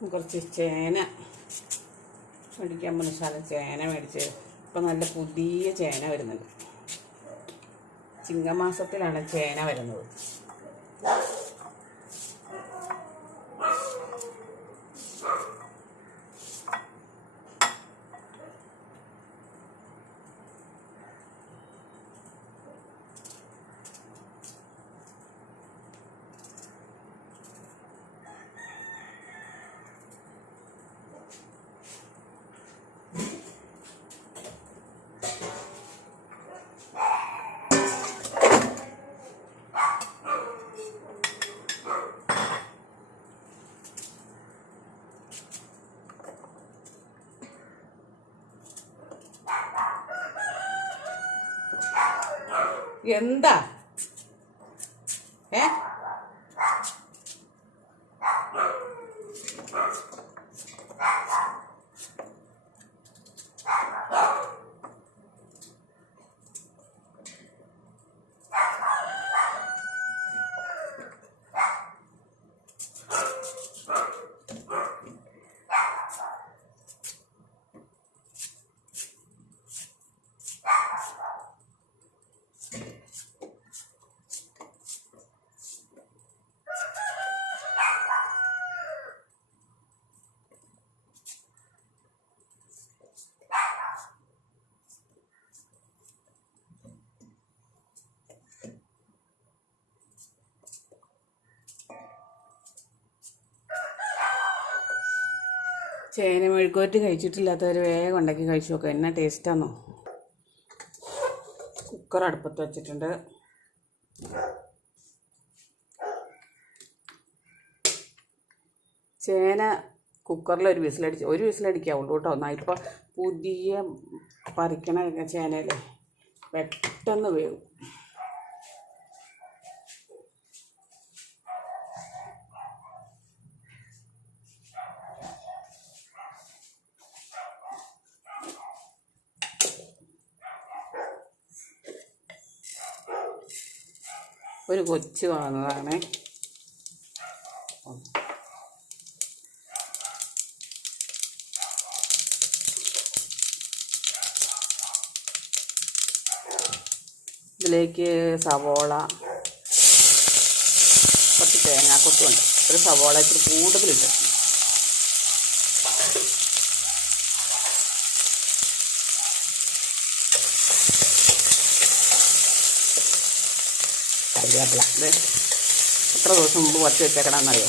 കുറച്ച് ചേന മേടിക്കാൻ സ്ഥലം ചേന മേടിച്ച് ഇപ്പം നല്ല പുതിയ ചേന വരുന്നുണ്ട്. ചിങ്ങമാസത്തിലാണ് ചേന വരുന്നത്. എന്താ ചേന മെഴുക്കുവരട്ടി കഴിച്ചിട്ടില്ലാത്തവർ വേഗം ഉണ്ടാക്കി കഴിച്ചു നോക്കുക എന്നാ ടേസ്റ്റാന്നോ കുക്കർ അടുപ്പത്ത് വെച്ചിട്ടുണ്ട്. ചേന കുക്കറിൽ ഒരു വിസിലടിച്ച് ഒരു വിസിലടിക്കാവുള്ളൂ കേട്ടോ. എന്നാൽ ഇപ്പോൾ പുതിയ പറിക്കണ ചേനയല്ലേ പെട്ടെന്ന് വേവും. ഒരു കൊച്ച് വാങ്ങുന്നതാണ് ഇതിലേക്ക് സവോള കുറച്ച് തേങ്ങാക്കൊത്തുണ്ട്. ഒരു സവോള ഇച്ചിരി കൂടുതലിട്ട് കരിവേപ്പില ഇത് എത്ര ദിവസം മുമ്പ് വച്ച് വെച്ചേക്കണമെന്നറിയോ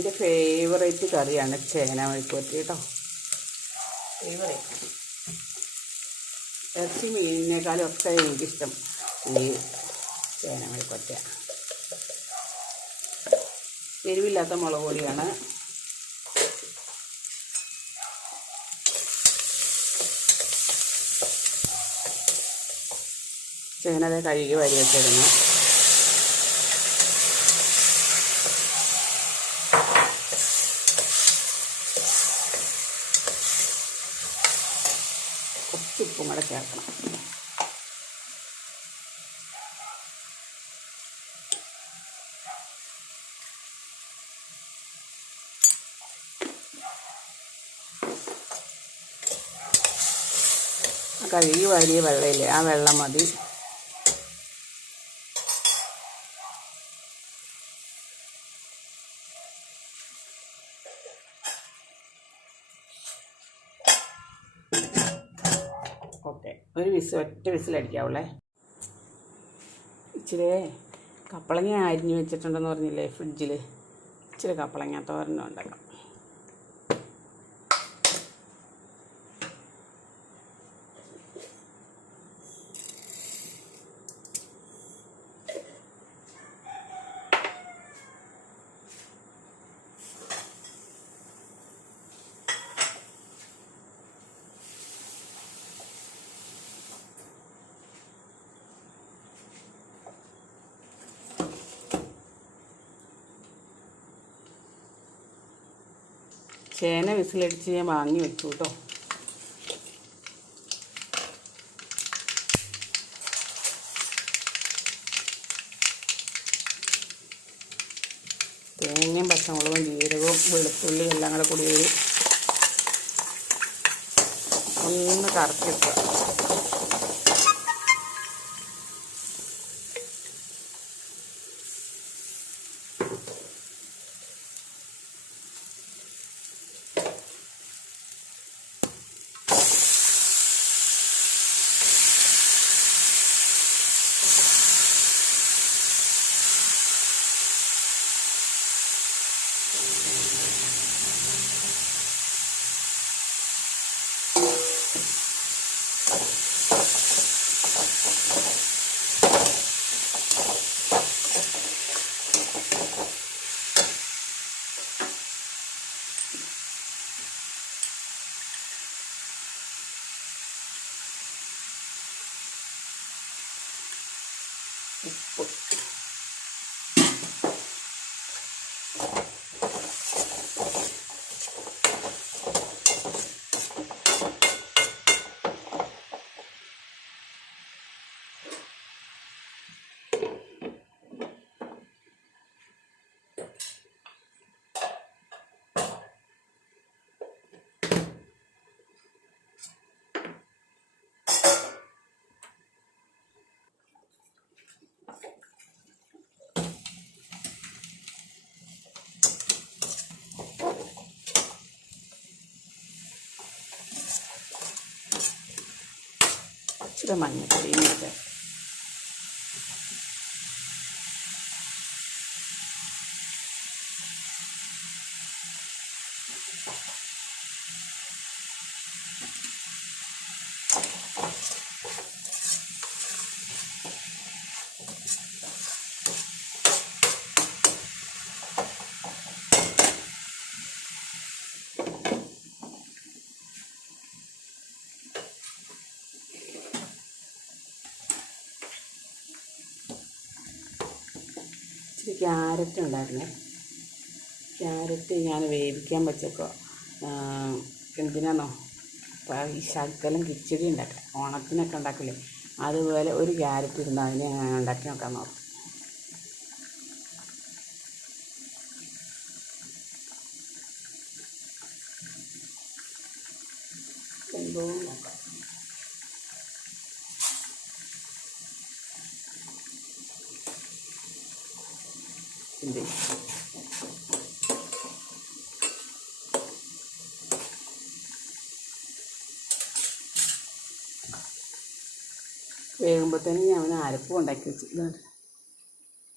എന്റെ ഫേവറേറ്റ് കറിയാണ് ചേന മെഴുക്കുവരട്ടി കേട്ടോ. ഫേവറേറ്റ് ഇറച്ചി മീനിനേക്കാളും ഒക്കെ എനിക്കിഷ്ടം ഈ ചേന മെഴുക്കുവരട്ടിയ എരിവില്ലാത്ത മുളക് പൊടിയാണ്. ചേനതെ കഴുകി വരി വെച്ചിരുന്നു കുറച്ച് ഉപ്പും കൂടെ ചേർക്കണം. കഴുകി വലിയ വെള്ളമില്ലേ ആ വെള്ളം മതി. ഒരു വിസ് ഒറ്റ വിസിലടിക്കാവുള്ളേ? ഇച്ചിരി കപ്പളങ്ങ അരിഞ്ഞ് വെച്ചിട്ടുണ്ടെന്ന് പറഞ്ഞില്ലേ ഫ്രിഡ്ജിൽ ഇച്ചിരി കപ്പളങ്ങ തോരനും ഉണ്ടാക്കാം. ചേന വിസിലടിച്ച് ഞാൻ വാങ്ങി വെച്ചു കേട്ടോ. തേങ്ങയും പച്ചമുളകും ജീരകവും വെളുത്തുള്ളി എല്ലാം കൂടെ കൂടി ഒരു ഒന്ന് കറക്കിക്കുക ഇച്ചിരി മഞ്ഞപ്പൊടി ഇങ്ങനെ ക്യാരറ്റ് ഉണ്ടായിരുന്നേ. ക്യാരറ്റ് ഞാൻ വേവിക്കാൻ വെച്ചേക്കോ എന്തിനാണോ ഈ ശകലം കിച്ചടി ഉണ്ടാക്കാം ഓണത്തിനൊക്കെ ഉണ്ടാക്കില്ലേ? അതുപോലെ ഒരു ക്യാരറ്റ് ഇരുന്ന് അതിനെ ഞാൻ ഉണ്ടാക്കി നോക്കാൻ നോക്കും. എന്തോ നോക്കാം. എന്ത് വേകുമ്പോൾ തന്നെ ഞാൻ അരപ്പ് ഉണ്ടാക്കി വെച്ചു.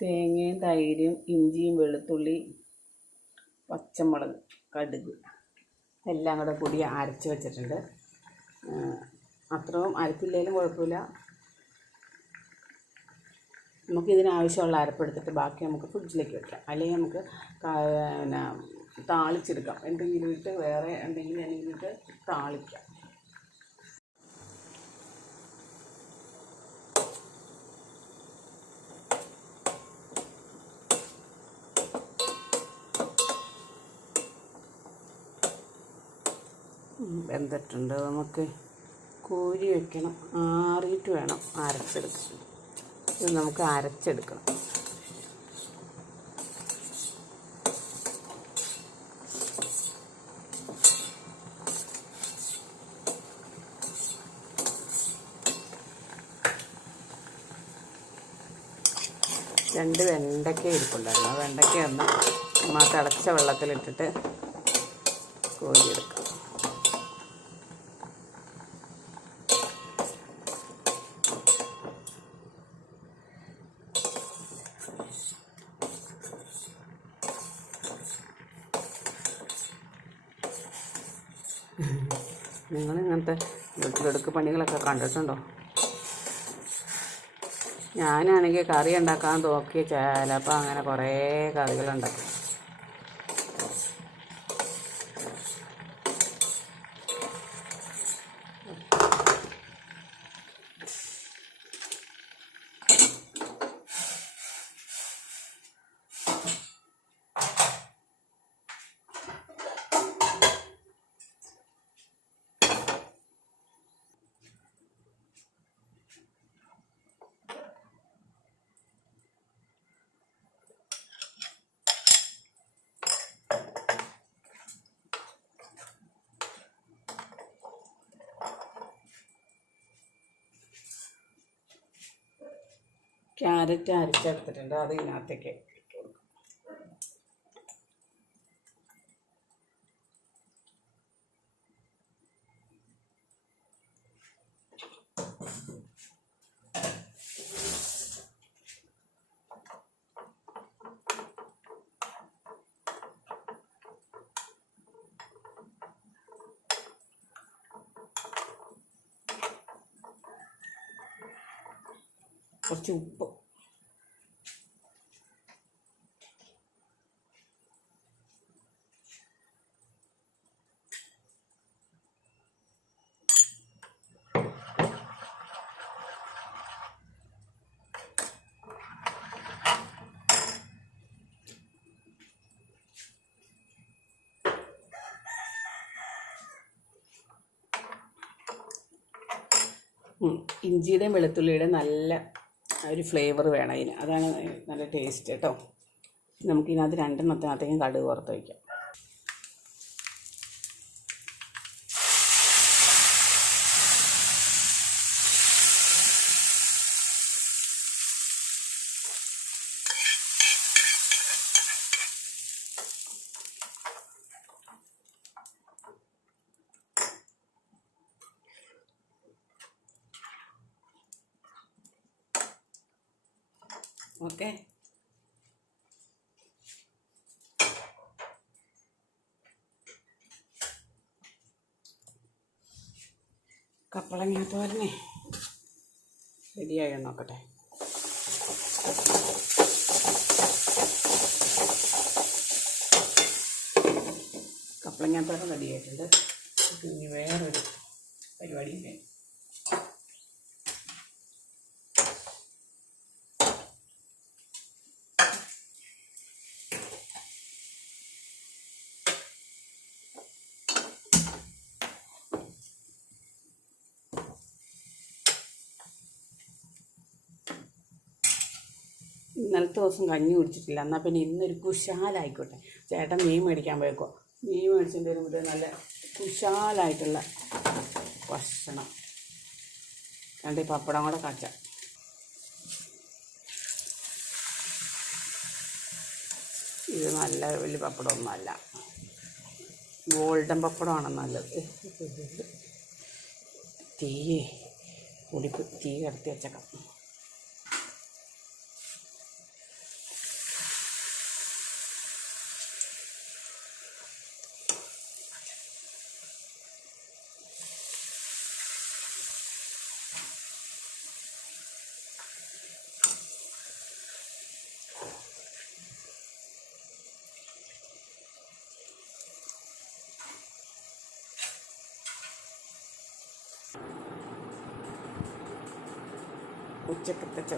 തേങ്ങയും തൈരും ഇഞ്ചിയും വെളുത്തുള്ളി പച്ചമുളക് കടുക് എല്ലാം കൂടെ കൂടി അരച്ച് വെച്ചിട്ടുണ്ട്. അത്രയും അരപ്പില്ലെങ്കിലും കുഴപ്പമില്ല. നമുക്ക് ഇതിനാവശ്യമുള്ള അരപ്പെടുത്തിട്ട് ബാക്കി നമുക്ക് ഫ്രിഡ്ജിലേക്ക് വെക്കാം. അല്ലെങ്കിൽ നമുക്ക് പിന്നെ താളിച്ചെടുക്കാം. എന്തെങ്കിലും ഇട്ട് വേറെ എന്തെങ്കിലും എന്തെങ്കിലും ഇട്ട് താളിക്കാം. വെന്തിട്ടുണ്ട്. നമുക്ക് കോരി വെക്കണം. ആറിയിട്ട് വേണം അരച്ചെടുക്കാൻ. ഇത് നമുക്ക് അരച്ചെടുക്കണം. രണ്ട് വെണ്ടയ്ക്ക ഇരിപ്പുണ്ടായിരുന്നു. ആ വെണ്ടയ്ക്ക ഒന്ന് നമ്മൾ തിളച്ച വെള്ളത്തിലിട്ടിട്ട് കോരിയെടുക്കാം നിങ്ങൾ ഇങ്ങനത്തെ വീട്ടിലെടുക്ക് പണികളൊക്കെ കണ്ടിട്ടുണ്ടോ? ഞാനാണെങ്കിൽ കറി ഉണ്ടാക്കാൻ നോക്കി ചിലപ്പോൾ അങ്ങനെ കുറേ കറികളുണ്ടാക്കും ക്യാരറ്റ് അരച്ചെടുത്തിട്ടുണ്ട് അത് ഇതിനകത്തേക്ക്. കുറച്ച് ഉപ്പ്. ഇഞ്ചിയുടെയും വെളുത്തുള്ളിയുടെയും നല്ല ഒരു ഫ്ലേവർ വേണം. അതിന് അതാണ് നല്ല ടേസ്റ്റ് കേട്ടോ നമുക്കിതിനകത്ത് രണ്ടെണ്ണത്തിനകത്തേക്കും കടുക് പുറത്ത് വയ്ക്കാം കപ്പളങ്ങ തോരനെ റെഡിയായോ നോക്കട്ടെ. കപ്പളങ്ങ തോരൻ റെഡിയായിട്ടുണ്ട്. ഇനി വേറൊരു പരിപാടിയില്ലേ ഇന്നലത്തെ ദിവസം കഞ്ഞി കുടിച്ചിട്ടില്ല. എന്നാൽ പിന്നെ ഇന്നൊരു കുശാലായിക്കോട്ടെ. ചേട്ടൻ മീൻ മേടിക്കാൻ പോയേക്കോ. മീൻ മേടിച്ചിട്ട് വരുമ്പോൾ നല്ല കുശാലായിട്ടുള്ള ഭക്ഷണം. രണ്ട് പപ്പടം കൂടെ കച്ച. ഇത് നല്ല വലിയ പപ്പടമൊന്നുമല്ല. ഗോൾഡൻ പപ്പടമാണ് നല്ലത്. തീ കുടിപ്പ് തീ കിടത്തി വെച്ചേക്കാം. 这个的脚